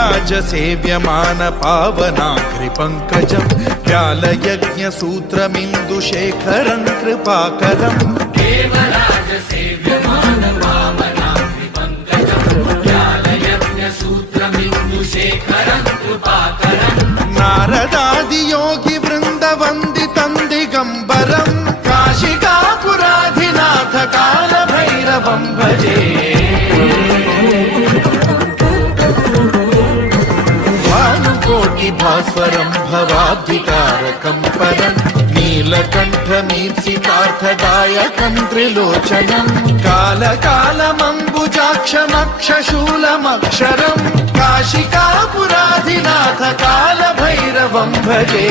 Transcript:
देवराजसेव्यमान पावनाग्रिपङ्कजं व्यालयज्ञसूत्रमिन्दुशेखरं कृपाकरं देवराजसेव्यमान पावनाग्रिपङ्कजं व्यालयज्ञसूत्रमिन्दुशेखरं कृपाकरं नारदादियोगिवृन्दवन्दितं दिगम्बरं काशिकापुराधिनाथ कालभैरवं भजे भास्वरं भवाब्धिकारकं परं नीलकण्ठमीप्सितार्थदायकं त्रिलोचनं कालकालमम्बुजाक्षमक्षशूलमक्षरं काशिकापुराधिनाथ कालभैरवं भजे।